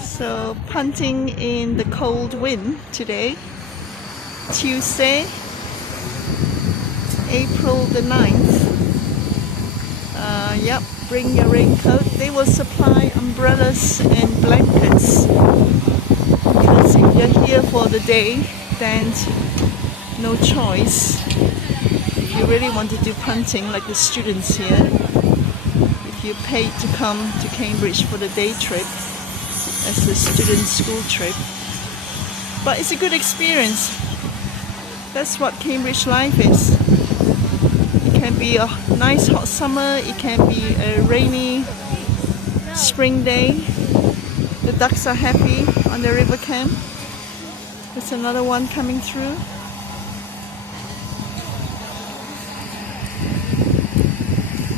So punting in the cold wind today, Tuesday, April the 9th. Yep, bring your raincoat. They will supply umbrellas and blankets, because if you're here for the day, then no choice. If you really want to do punting like the students here, if you paid to come to Cambridge for the day trip as a student school trip, but it's a good experience. That's what Cambridge life is. It can be a nice hot summer, it can be a rainy spring day. The ducks are happy on the river camp. There's another one coming through.